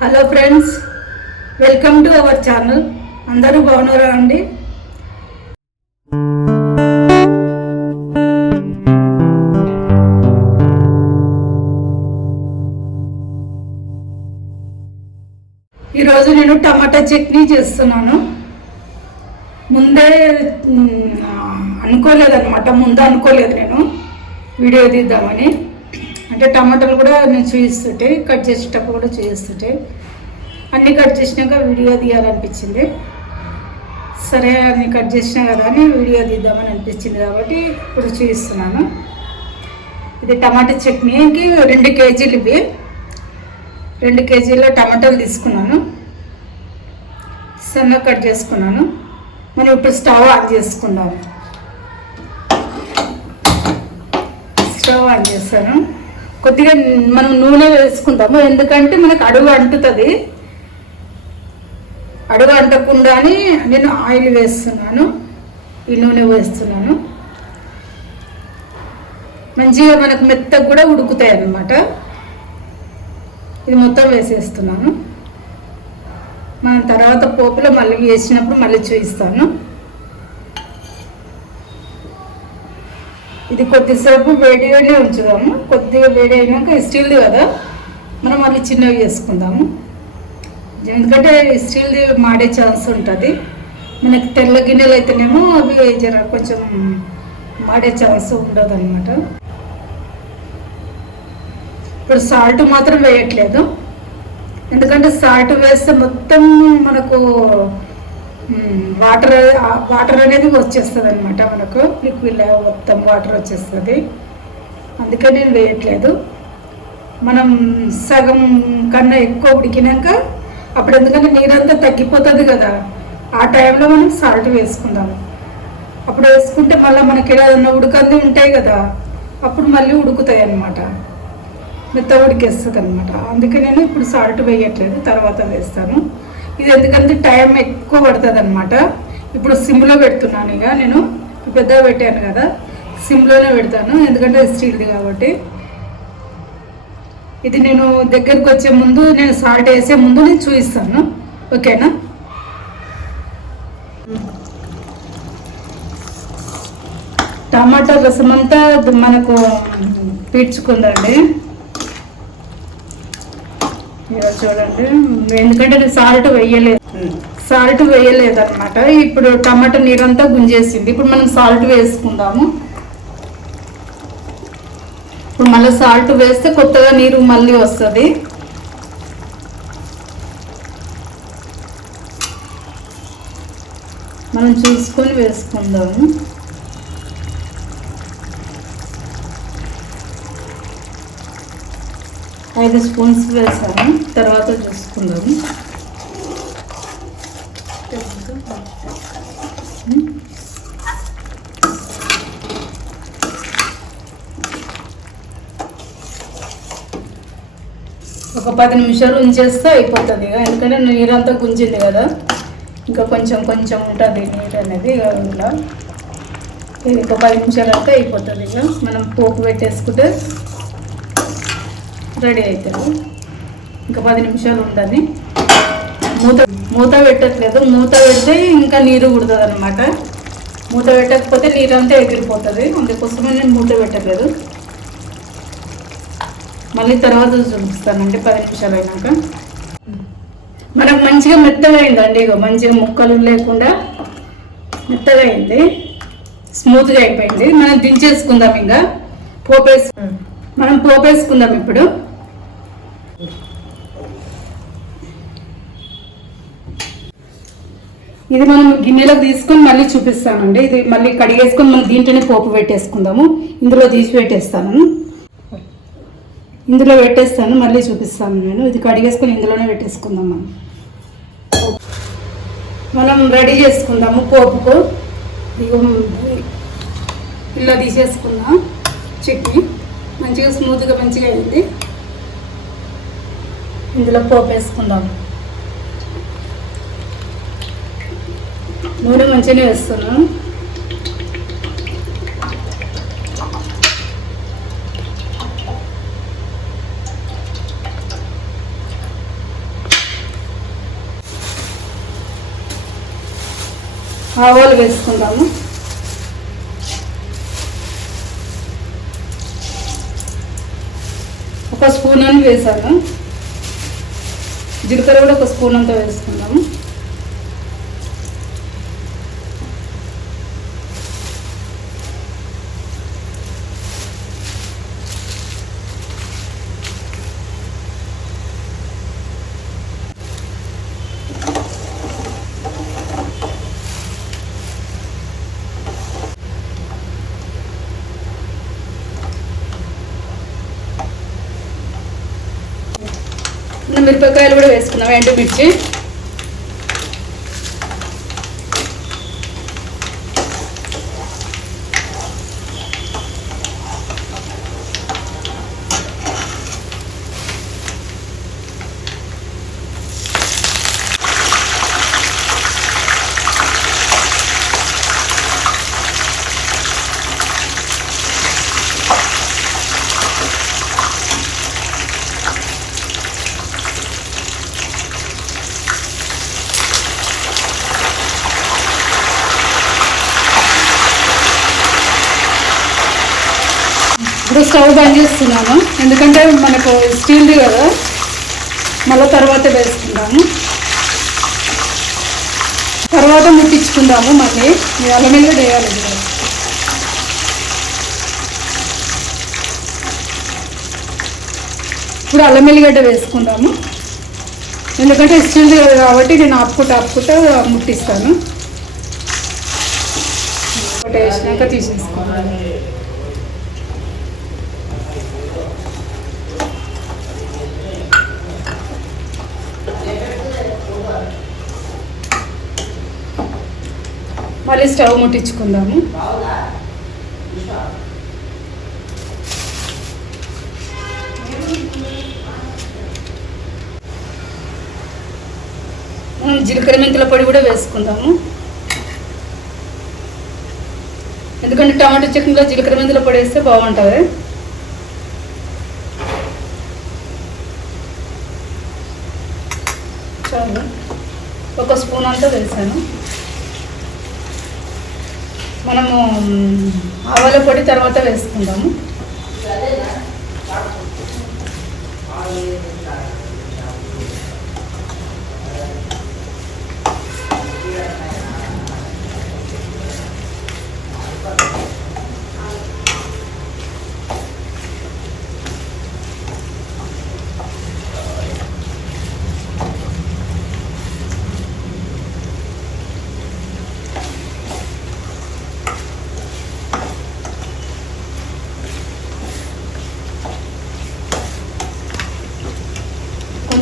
Hello friends welcome to our channel. అందరూ బాగున్నారా అండి? ఈరోజు నేను టమాటా చట్నీ చేస్తున్నాను. ముందే మ్, అనుకోలేదన్నమాట. ముందు అనుకోలేదు నేను. వీడియో తీద్దామని. అంటే టమాటాలు కూడా నేను చూపిస్తుంటే కట్ చేసేటప్పుడు కూడా చూపిస్తుంటే అన్నీ కట్ చేసినాక వీడియో తీయాలనిపించింది. సరే అన్ని కట్ చేసినా కదా అని వీడియో తీద్దామని అనిపించింది కాబట్టి ఇప్పుడు చూపిస్తున్నాను ఇది టమాటా చట్నీకి రెండు కేజీలు ఇవి. రెండు కేజీల టమాటాలు తీసుకున్నాను. సన్నగా కట్ చేసుకున్నాను. మనం ఇప్పుడు స్టవ్ ఆన్ చేసుకుందాం. స్టవ్ ఆన్ చేస్తాను కొద్దిగా మనం నూనె వేసుకుంటాము. ఎందుకంటే మనకు అడుగు అంటుతుంది. అడుగు అంటకుండా నేను ఆయిల్ వేస్తున్నాను. ఈ నూనె వేస్తున్నాను. మంచిగా మనకు మెత్తగా కూడా ఉడుకుతాయి అన్నమాట ఇది మొత్తం వేసేస్తున్నాను. మనం తర్వాత పోపులో మళ్ళీ వేసినప్పుడు మళ్ళీ చూపిస్తాను. ఇది కొద్దిసేపు వేడిగానే ఉంచుదాము. కొద్దిగా వేడి అయినాక స్టీల్ది కదా మనం మళ్ళీ చిన్నవి చేసుకుందాము. ఎందుకంటే స్టీల్ది మాడే ఛాన్స్ ఉంటుంది. మనకి తెల్ల గిన్నెలు అయితేనేమో అవి జర కొంచెం మాడే ఛాన్స్ ఉండదు అనమాట ఇప్పుడు సాల్ట్ మాత్రం వేయట్లేదు. ఎందుకంటే సాల్ట్ వేస్తే మొత్తం మనకు వాటర్ వాటర్ అనేది వచ్చేస్తుంది అనమాట మనకు. లిక్విడ్ మొత్తం వాటర్ వచ్చేస్తుంది. అందుకే నేను వేయట్లేదు. మనం సగం కన్నా ఎక్కువ ఉడికినాక అప్పుడు ఎందుకంటే నీరంతా తగ్గిపోతుంది కదా. ఆ టైంలో మనం సాల్ట్ వేసుకుందాం. అప్పుడు వేసుకుంటే మళ్ళీ మనకి ఏదైనా ఉడకంది ఉంటాయి కదా. అప్పుడు మళ్ళీ ఉడుకుతాయి అన్నమాట. మెత్త ఉడికేస్తుంది అనమాట అందుకే నేను ఇప్పుడు సాల్ట్ వేయట్లేదు. తర్వాత వేస్తాను. ఇది ఎందుకంటే టైం ఎక్కువ పడుతుంది అనమాట ఇప్పుడు సిమ్లో పెడుతున్నాను ఇక. నేను పెద్దగా పెట్టాను కదా. సిమ్లోనే పెడతాను. ఎందుకంటే స్టీల్ది కాబట్టి. ఇది నేను దగ్గరకు వచ్చే ముందు నేను సాల్ట్ వేసే ముందు నేను చూపిస్తాను. ఓకేనా? టమాటా రసం అంతా మనకు పీడ్చుకుందండి. ఇలా చూడండి ఎందుకంటే నేను సాల్ట్ వేయలేదు. సాల్ట్ వేయలేదు అనమాట ఇప్పుడు టమాటా నీరంతా గుంజేసింది. ఇప్పుడు మనం సాల్ట్ వేసుకుందాము. ఇప్పుడు మళ్ళీ సాల్ట్ వేస్తే కొత్తగా నీరు మళ్ళీ వస్తుంది. మనం చూసుకొని వేసుకుందాము. ఐదు స్పూన్స్ వేసాము తర్వాత చూసుకుందాము. ఒక పది నిమిషాలు ఉంచేస్తే అయిపోతుంది ఇక. ఎందుకంటే నీరంతా గుంజింది కదా. ఇంకా కొంచెం కొంచెం ఉంటుంది నీరు అనేది ఇక ఇలా ఇది ఒక పది నిమిషాలు అయితే అయిపోతుంది ఇక. మనం పోపు పెట్టేసుకుంటే రెడీ అవుతుంది ఇంకా పది నిమిషాలు ఉంటుంది. మూత మూత పెట్టట్లేదు. మూత పెడితే ఇంకా నీరు కుడుతుంది అనమాట మూత పెట్టకపోతే నీరు అంతా ఎగిరిపోతుంది. అందుకోసమే నేను మూత పెట్టలేదు. మళ్ళీ తర్వాత చూపిస్తానండి పది నిమిషాలు అయినాక. మనకు మంచిగా మెత్తగా అయిందండి ఇగో. మంచిగా ముక్కలు లేకుండా మెత్తగా అయింది స్మూత్గా అయిపోయింది. మనం దించేసుకుందాం ఇంకా. పోపేసు మనం పోపేసుకుందాం ఇప్పుడు. ఇది మనం గిన్నెలోకి తీసుకొని మళ్ళీ చూపిస్తానండి. ఇది మళ్ళీ కడిగేసుకొని మనం దీంట్లోనే పోపు పెట్టేసుకుందాము. ఇందులో తీసి పెట్టేస్తాను. ఇందులో పెట్టేస్తాను మళ్ళీ చూపిస్తాను నేను. ఇది కడిగేసుకొని ఇందులోనే పెట్టేసుకుందాం మనం. మనం రెడీ చేసుకుందాము పోపుకు. ఇలా తీసేసుకుందాం. చట్నీ మంచిగా స్మూత్గా మంచిగా అయింది. ఇందులో పోపు వేసుకుందాము. నూనె మంచిగానే వేస్తున్నాను ఆవాలు వేసుకుంటాము. ఒక స్పూన్ అని వేసాను. జీలకర్ర కూడా ఒక స్పూన్ అంతా వేసుకుందాము మిరపకాయలు కూడా వేసుకుందాం. ఎండుమిర్చి. ఇప్పుడు స్టవ్ బంద్ చేస్తున్నాను. ఎందుకంటే మనకు స్టీల్ది కదా. మళ్ళీ తర్వాత వేసుకుందాము. తర్వాత ముట్టించుకుందాము మళ్ళీ. మీ అల్లం వేయాలి ఇప్పుడు. అల్లం వెల్లిగడ్డ వేసుకుందాము. ఎందుకంటే స్టీల్ది కదా కాబట్టి నేను ఆపుకుంటా ఆపుకుంటా ముట్టిస్తాను. ఒకటి వేసినాక తీసేసుకున్నాను మళ్ళీ స్టవ్ ముట్టించుకుందాము. మనం జీలకర్ర మెంతుల పొడి కూడా వేసుకుందాము. ఎందుకంటే టమాటో చట్నీలో జీలకర్ర మెంతుల పొడి వేస్తే బాగుంటుంది. చాలు. ఒక స్పూన్ అంతా వేసాను. మనము ఆవాల పొడి తర్వాత వేసుకుందాము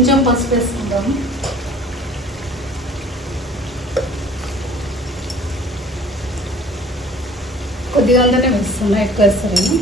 కొంచెం పసుపు వేసుకుందాము కొద్దిగా అంతానే వేస్తున్నా ఎక్కువ వేస్తారేమో.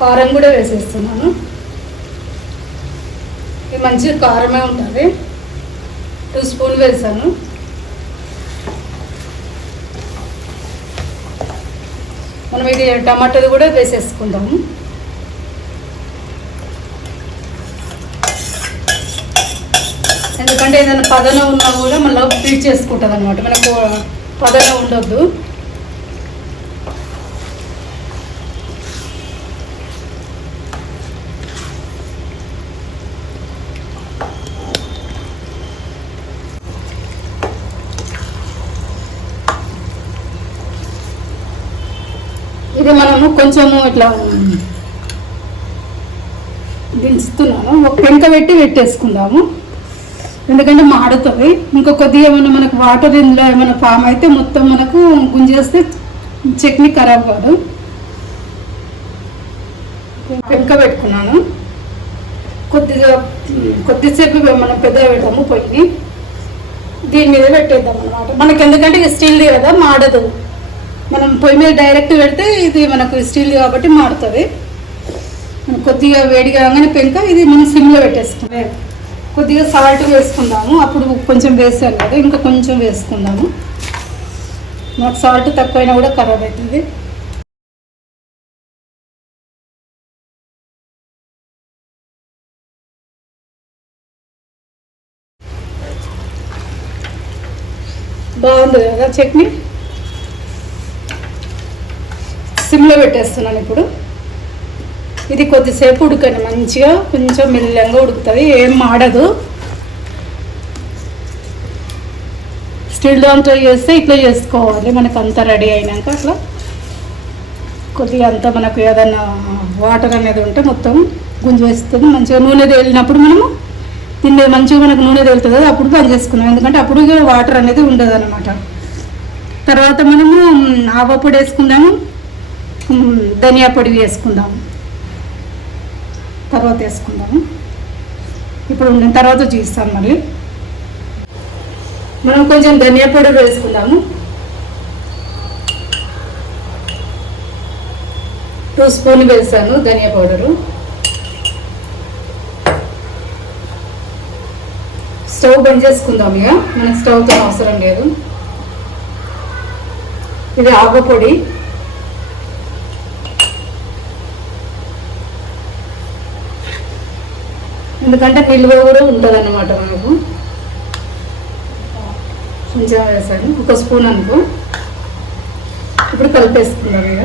కారం కూడా వేసేస్తున్నాను. ఇది మంచి కారమే ఉంటుంది. టూ స్పూన్ వేసాను. మనం ఇది టమాటాది కూడా వేసేసుకుందాము ఎందుకంటే ఏదైనా పదన ఉన్నా కూడా మళ్ళీ పీట్ చేసుకుంటుంది అనమాట మనకు పదన ఉండొద్దు ఇది మనము కొంచెము ఇట్లా దించుతున్నాను ఒక పెంక పెట్టి పెట్టేసుకుందాము. ఎందుకంటే మాడుతుంది. ఇంకా కొద్దిగా ఏమైనా మనకు వాటర్ ఇందులో ఏమైనా ఫామ్ అయితే మొత్తం మనకు గుంజేస్తే చట్నీ ఖరాబ్ కాదు. పెంక పెట్టుకున్నాను. కొద్దిగా కొద్దిసేపు మనం పెద్దగా పెడతాము పొయ్యిని. దీని మీద పెట్టేద్దాం అనమాట మనకి ఎందుకంటే స్టీల్ది కదా మాడదు. మనం పొయ్యి మీద డైరెక్ట్ పెడితే ఇది మనకు స్టీల్ కాబట్టి మాడుతుంది మనం కొద్దిగా వేడిగా కాగానే పెంక ఇది మనం సిమ్లో పెట్టేసుకుందాం. కొద్దిగా సాల్ట్ వేసుకుందాము. అప్పుడు కొంచెం వేసాను కదా ఇంకా కొంచెం వేసుకుందాము. నాకు సాల్ట్ తక్కువైనా కూడా ఖరాబ్ అవుతుంది. బాగుంది కదా చట్నీ? సిమ్లో పెట్టేస్తున్నాను ఇప్పుడు. ఇది కొద్దిసేపు ఉడకని మంచిగా కొంచెం మెల్లంగా ఉడుకుతుంది ఏం మాడదు. స్టీల్ దాంతో చేస్తే ఇట్లా చేసుకోవాలి మనకు అంతా రెడీ అయినాక అట్లా. కొద్దిగా అంతా మనకు ఏదైనా వాటర్ అనేది ఉంటే మొత్తం గుంజు వేస్తుంది మంచిగా నూనె తేలినప్పుడు మనము తిండే మంచిగా మనకు నూనె తేలుతుంది అప్పుడు బంద్ చేసుకున్నాం ఎందుకంటే అప్పుడు వాటర్ అనేది ఉండదు అనమాట తర్వాత మనము ఆవపొడి వేసుకుందాము. ధనియా పొడి వేసుకుందాము తర్వాత వేసుకుందాము. ఇప్పుడు నేను తర్వాత చూస్తాను మళ్ళీ. మనం కొంచెం ధనియా పౌడర్ వేసుకుందాము. టూ స్పూన్ వేసాను ధనియా పౌడరు. స్టవ్ బంద్ చేసుకుందాం ఇక. మనకి స్టవ్తో అవసరం లేదు. ఇది ఆవ ఎందుకంటే నిల్వ కూడా ఉంటుంది అన్నమాట మనకు. కొంచెం వేసాను. ఒక స్పూన్ అనుకో. ఇప్పుడు కలిపేసుకున్నాను ఇక.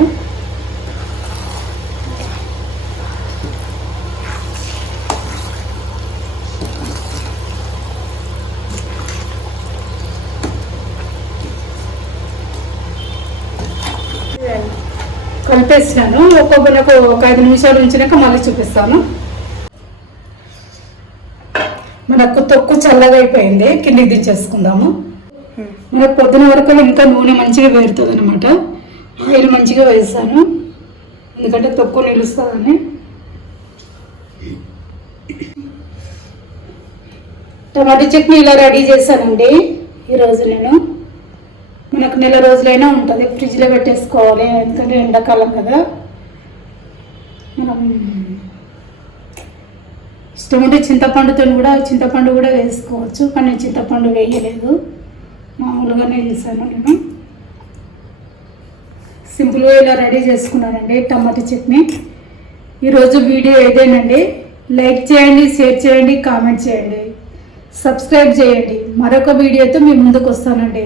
కలిపేసినాను ఒక్కొక్క నాకు ఒక ఐదు నిమిషాలు ఉంచినాక మళ్ళీ చూపిస్తాను. నాకు తొక్కు చల్లగా అయిపోయింది కిందికి దించేసుకుందాము. మనకు పొద్దున వరకు ఇంకా నూనె మంచిగా వేరుతుంది అనమాట ఆయిల్ మంచిగా వేసాను. ఎందుకంటే తొక్కు నిలుస్తుందని. టమాటా చట్నీ ఇలా రెడీ చేశానండి. ఈరోజు నేను. మనకు నెల రోజులైనా ఉంటుంది ఫ్రిడ్జ్లో పెట్టేసుకోవాలి ఎందుకంటే ఎండాకాలం కదా. మనం ఇష్టం ఉంటే చింతపండుతో కూడా చింతపండు కూడా వేసుకోవచ్చు కానీ నేను చింతపండు వేయలేదు. మామూలుగానే చేశాను నేను. సింపుల్గా ఇలా రెడీ చేసుకున్నానండి టమాటా చట్నీ. ఈరోజు వీడియో ఏదేనండి? లైక్ చేయండి షేర్ చేయండి కామెంట్ చేయండి. సబ్స్క్రైబ్ చేయండి. మరొక వీడియోతో మీ ముందుకు వస్తానండి.